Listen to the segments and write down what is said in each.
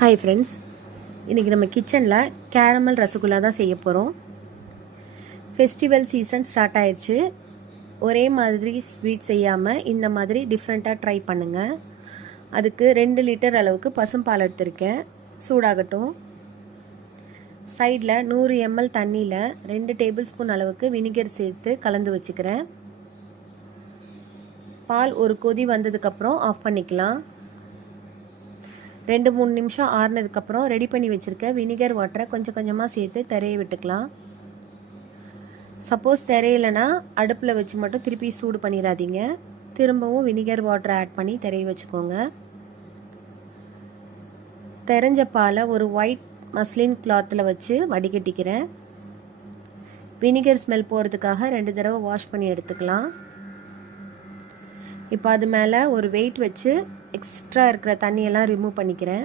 Hi friends, இன்றைக்கி நம்ம கிச்சனில் கேரமல் ரசகுல்லா தான் செய்ய போகிறோம். ஃபெஸ்டிவல் சீசன் ஸ்டார்ட் ஆயிடுச்சு. ஒரே மாதிரி ஸ்வீட் செய்யாமல் இந்த மாதிரி டிஃப்ரெண்ட்டாக ட்ரை பண்ணுங்கள். அதுக்கு 2 லிட்டர் அளவுக்கு பசும்பால் எடுத்திருக்கேன். சூடாகட்டும். சைடில் 100 ml தண்ணியில் 2 டேபிள் ஸ்பூன் அளவுக்கு வினிகர் சேர்த்து கலந்து வச்சுக்கிறேன். பால் ஒரு கொதி வந்ததுக்கப்புறம் ஆஃப் பண்ணிக்கலாம். 2-3 நிமிஷம் ஆறுனதுக்கப்புறம் ரெடி பண்ணி வச்சுருக்க வினிகர் வாட்டரை கொஞ்சம் கொஞ்சமாக சேர்த்து திரைய விட்டுக்கலாம். சப்போஸ் திரையிலனா அடுப்பில் வச்சு மட்டும் திருப்பி சூடு பண்ணிடாதீங்க. திரும்பவும் வினிகர் வாட்டரை ஆட் பண்ணி திரைய வச்சுக்கோங்க. தெரிஞ்ச பாலை ஒரு ஒயிட் மஸ்லின் கிளாத்தில் வச்சு வடிகட்டிக்கிறேன். வினிகர் ஸ்மெல் போகிறதுக்காக 2 தடவை வாஷ் பண்ணி எடுத்துக்கலாம். இப்போ அது மேலே ஒரு வெயிட் வச்சு எக்ஸ்ட்ரா இருக்கிற தண்ணியெல்லாம் ரிமூவ் பண்ணிக்கிறேன்.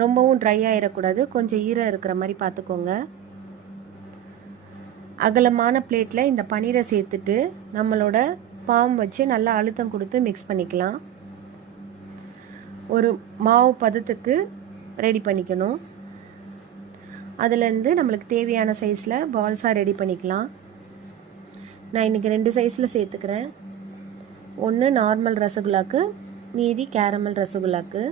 ரொம்பவும் ட்ரை ஆகிடக்கூடாது, கொஞ்சம் ஈரம் இருக்கிற மாதிரி பார்த்துக்கோங்க. அகலமான பிளேட்டில் இந்த பன்னீரை சேர்த்துட்டு நம்மளோட பாம் வச்சு நல்லா அழுத்தம் கொடுத்து மிக்ஸ் பண்ணிக்கலாம். ஒரு மாவு பதத்துக்கு ரெடி பண்ணிக்கணும். அதுலேருந்து நம்மளுக்கு தேவையான சைஸில் பால்ஸாக ரெடி பண்ணிக்கலாம். நான் இன்றைக்கி 2 சைஸில் சேர்த்துக்கிறேன். ஒன்று நார்மல் ரசகுல்லாக்கு, மீதி கேரமல் ரசகுல்லாக்கு.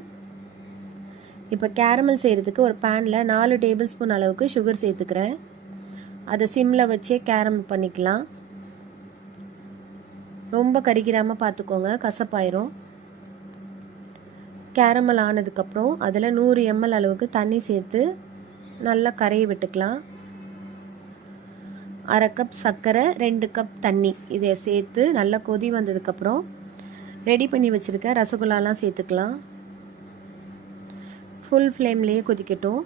இப்போ கேரமல் செய்கிறதுக்கு ஒரு பேனில் 4 டேபிள் ஸ்பூன் அளவுக்கு சுகர் சேர்த்துக்கிறேன். அதை சிம்மில் வச்சே கேரமல் பண்ணிக்கலாம். ரொம்ப கரிக்கிறாமல் பார்த்துக்கோங்க, கசப்பாயிரும். கேரமல் ஆனதுக்கப்புறம் அதில் 100 ml அளவுக்கு தண்ணி சேர்த்து நல்லா கரையை விட்டுக்கலாம். 1/2 கப் சர்க்கரை, 2 கப் தண்ணி இதை சேர்த்து நல்லா கொதி வந்ததுக்கப்புறம் ரெடி பண்ணி வச்சுருக்க ரசகுல்லாலாம் சேர்த்துக்கலாம். ஃபுல் ஃப்ளேம்லேயே கொதிக்கட்டும்.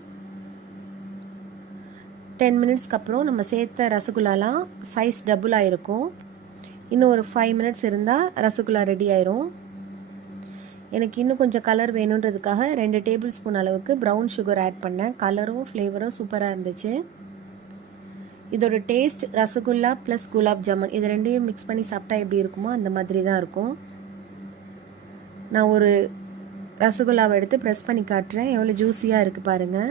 10 மினிட்ஸ்க்கு அப்புறம் நம்ம சேர்த்த ரசகுல்லாலாம் சைஸ் டபுள் ஆகிருக்கும். இன்னும் ஒரு 5 மினிட்ஸ் இருந்தால் ரசகுல்லா ரெடி ஆயிரும். எனக்கு இன்னும் கொஞ்சம் கலர் வேணுன்றதுக்காக 2 டேபிள் ஸ்பூன் அளவுக்கு ப்ரௌன் சுகர் ஆட் பண்ணேன். கலரும் ஃப்ளேவரும் சூப்பராக இருந்துச்சு. இதோட டேஸ்ட் ரசகுல்லா ப்ளஸ் குலாப் ஜாமுன் இது ரெண்டையும் மிக்ஸ் பண்ணி சாப்பிட்டா எப்படி இருக்குமோ அந்த மாதிரி தான் இருக்கும். நான் ஒரு ரசகுல்லாவை எடுத்து ப்ரெஸ் பண்ணி காட்டுறேன். எவ்வளோ ஜூஸியாக இருக்குது பாருங்கள்.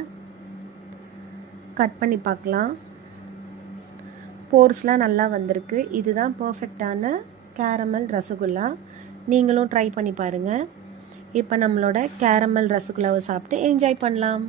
கட் பண்ணி பார்க்கலாம். போர்ஸ்லாம் நல்லா வந்திருக்கு. இதுதான் பர்ஃபெக்டான கேரமல் ரசகுல்லா. நீங்களும் ட்ரை பண்ணி பாருங்கள். இப்போ நம்மளோட கேரமல் ரசகுல்லாவை சாப்பிட்டு என்ஜாய் பண்ணலாம்.